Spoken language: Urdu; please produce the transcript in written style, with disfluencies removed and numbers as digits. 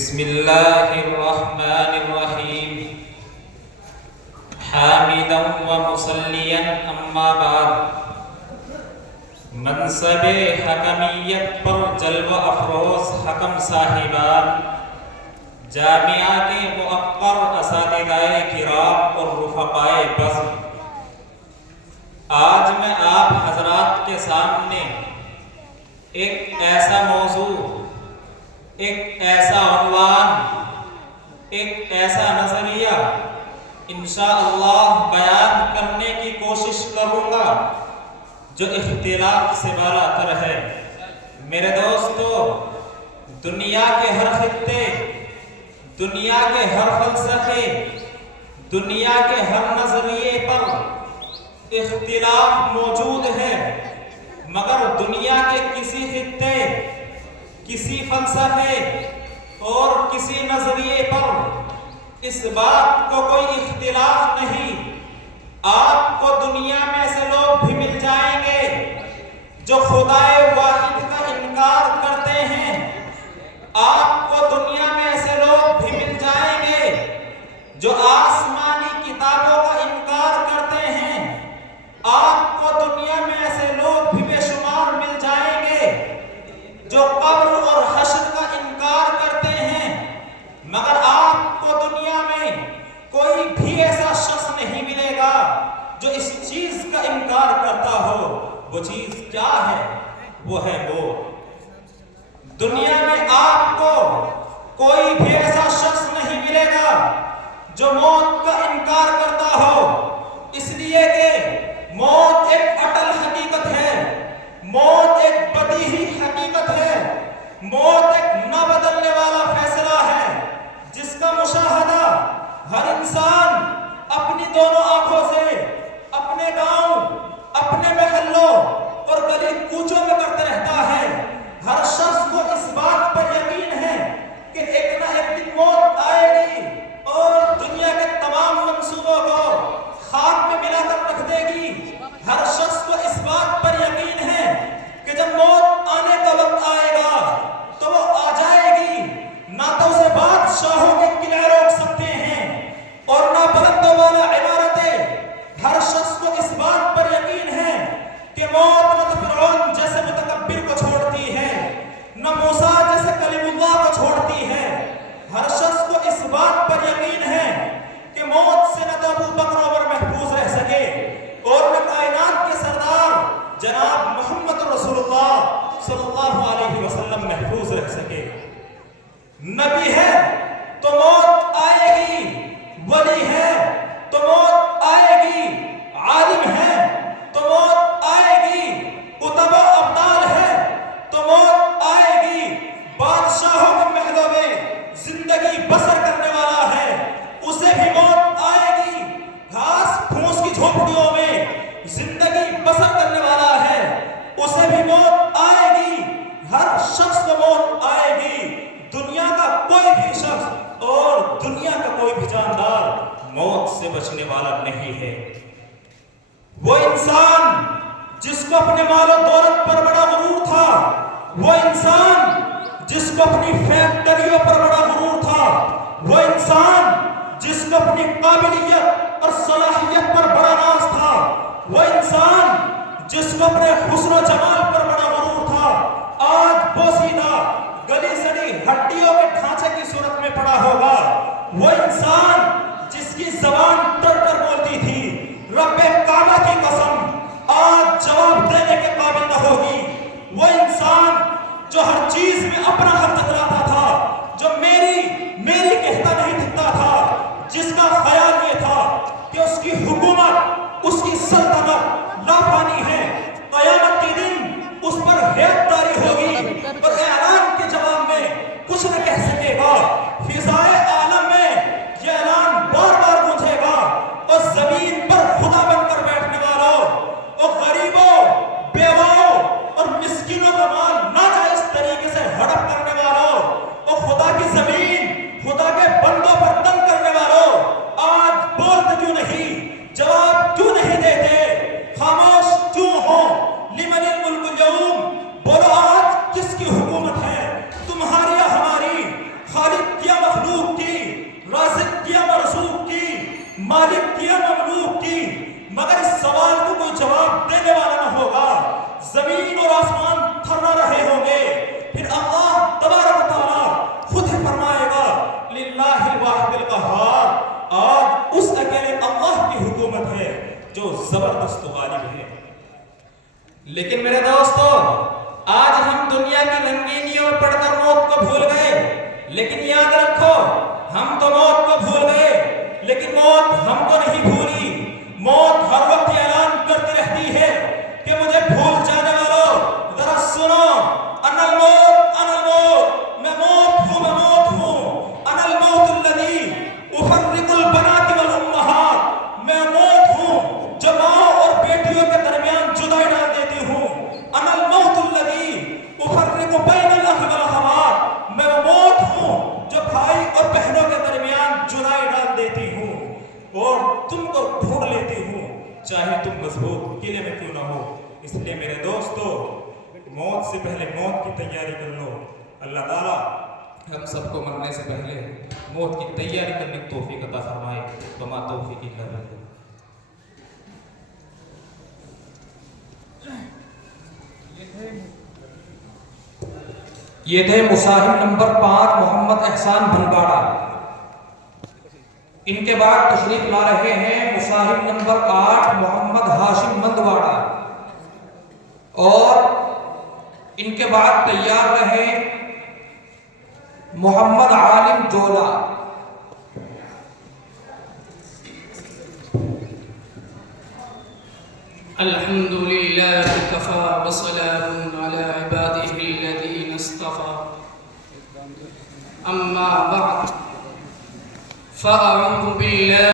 بسم اللہ الرحمن الرحیم حامدا و مصلیا اما بعد منصب حکمیت پر جلوہ افروز حکم صاحبان جامعہ کے مؤقر اساتذہ کرام اور رفقائے بزم، آج میں آپ حضرات کے سامنے ایک ایسا موضوع، ایک ایسا عنوان، ایک ایسا نظریہ انشاءاللہ بیان کرنے کی کوشش کروں گا جو اختلاف سے بالا تر ہے۔ میرے دوستو، دنیا کے ہر خطے، دنیا کے ہر فلسفے، دنیا کے ہر نظریے پر اختلاف موجود ہے، مگر دنیا کے کسی خطے، کسی فلسفے اور کسی نظریے پر اس بات کو کوئی اختلاف نہیں۔ آپ کو دنیا میں ایسے لوگ بھی مل جائیں گے جو خدائے واحد کا انکار کرتے ہیں، آپ کو دنیا میں ایسے لوگ بھی مل جائیں گے جو آسمانی کتابوں کا انکار کرتے ہیں، آپ کو دنیا میں ایسے لوگ بھی بے شمار مل جائیں گے جو قبر اور حشر کا انکار کرتے ہیں، مگر آپ کو دنیا میں کوئی بھی ایسا شخص نہیں ملے گا جو اس چیز کا انکار کرتا ہو۔ وہ چیز کیا ہے؟ وہ ہے موت۔ دنیا میں آپ کو کوئی بھی ایسا شخص نہیں ملے گا جو موت کا انکار کرتا ہو، اس لیے کہ موت ایک اٹل حقیقت ہے، موت ایک بدیہی حقیقت ہے، موت ایک نہ بدلنے والا فیصلہ ہے جس کا مشاہدہ ہر انسان اپنی دونوں آنکھوں سے اپنے گاؤں، اپنے محلوں اور گلی کوچوں میں کرتے رہتا ہے۔ ہر شخص کو اس بات پر یقین ہے کہ ایک نہ ایک دن موت آئے گی اور دنیا کے تمام منصوبوں کو خاک میں ملا کر رکھ دے گی۔ ہر شخص کو اس بات پر یقین ہے کہ جب موت آنے کا وقت آئے گا تو وہ آ جائے گی، نہ تو اسے بادشاہوں کے قلعے روک سکتے ہیں اور نہ بلندوں والا عمارتیں۔ ہر شخص کو اس بات پر یقین ہے کہ موت نہ تو فرعون جیسے متکبر کو چھوڑتی ہے، نہ موسیٰ جیسے کلیم اللہ کو چھوڑتی ہے۔ ہر شخص کو اس بات پر یقین ہے کہ موت سے نہ تو ابو بکر و عمر محفوظ رہ سکے اور نہ کائنات کے سردار جناب محمد رسول اللہ صلی اللہ علیہ وسلم محفوظ رہ سکے۔ نبی ہے تو موت آئے گی، ولی ہے تو موت آئے گی، عالم ہے تو موت آئے گی، کتب و ابدال ہے تو موت آئے گی، بادشاہوں کے محلوں میں زندگی بسر کرنے والا ہے اسے بھی موت آئے گی، گھاس پھوس کی جھونپڑیوں میں زندگی بسر کرنے والا ہے اسے بھی موت آئے گی۔ ہر شخص کو موت آئے گی۔ دنیا کا کوئی بھی شخص اور دنیا کا کوئی بھی جاندار موت سے بچنے والا نہیں ہے۔ وہ انسان جس کو اپنے مال و دولت پر بڑا غرور تھا، وہ انسان جس کو اپنی فیکٹریوں پر بڑا غرور تھا، وہ انسان جس کو اپنی قابلیت اور صلاحیت پر بڑا ناز تھا، وہ انسان جس کو اپنے حسن و جمال پر بڑا غرور تھا، آج بوسیدہ گلی سڑی ہڈیوں کے ڈھانچے کی صورت میں پڑا ہوگا۔ وہ انسان جس کی زبان ٹر ٹر بولتی تھی، رب کعبہ کی قسم آج جواب دینے کے قابل نہ ہوگی۔ وہ انسان جو ہر چیز میں اپنا حق جتلاتا تھا، جو میری کہتا نہیں دکھتا تھا، جس کا خیال یہ تھا کہ اس کی حکومت، اس کی سلطنت لافانی ہے، قیامت کے دن اس پر ہیت داری ہوگی اور اعلان کے جواب میں کچھ نہ کہہ سکے گا۔ فضائے عالم میں یہ اعلان بار بار گونجے گا اور زمین پر خدا بن کر بیٹھنے والوں اور غریبوں، بیواؤں اور مسکینوں کا مال ناجائز طریقے سے ہڑپ کرنے والوں اور خدا کی زمین، خدا کے بندوں پر تنگ کرنے والوں، آج بولتے کیوں نہیں؟ جواب کیوں نہیں دیتے؟ خاموش کیوں ساتھ دینے والا نہ ہوگا، زمین اور آسمان تھرا رہے ہوں گے، پھر اللہ تبارک و تعالیٰ خود ہی فرمائے گا للہ الواحد القہار، آج اس اکیلے اللہ کی حکومت ہے جو زبردست و غالب ہے۔ لیکن میرے دوستو، آج ہم دنیا کی رنگینیوں میں پڑھ کر موت کو بھول گئے، لیکن یاد رکھو ہم تو موت کو بھول گئے لیکن موت ہم کو نہیں بھولی۔ موت ہر وقت اعلان کرتی رہتی ہے کہ مجھے بھول جانے والوں ذرا سنو، انا الموت انا الموت، میں موت ہوں میں موت ہوں، انا الموت الذی افرق البنات والامہات، میں موت ہوں جو ماں اور بیٹیوں کے درمیان جدائی ڈال دیتی ہوں، انا الموت الذی افرق بین الاخ والاخوات، میں موت ہوں جو بھائی اور بہنوں کے درمیان جدائی ڈال دیتی ہوں اور تم کو ڈھونڈ لیتی ہوں چاہے تم مضبوط قلعے میں کیوں نہ ہو۔ اس لیے میرے دوستو، موت سے پہلے موت کی تیاری کر لو۔ اللہ تعالیٰ ہم سب کو مرنے سے پہلے موت کی تیاری کرنے کی توفیق عطا فرمائے۔ وما توفیق الا باللہ۔ یہ تھے مصاحب نمبر 5 محمد احسان بھنگاڑا۔ ان کے بعد تشریف لا رہے ہیں مصاحب نمبر 8 محمد ہاشم مندواڑا، اور ان کے بعد تیار رہے محمد عالم جولا۔ الحمد لله كفى وسلام على عباده الذين اصطفى، أما بعد فأعوذ بالله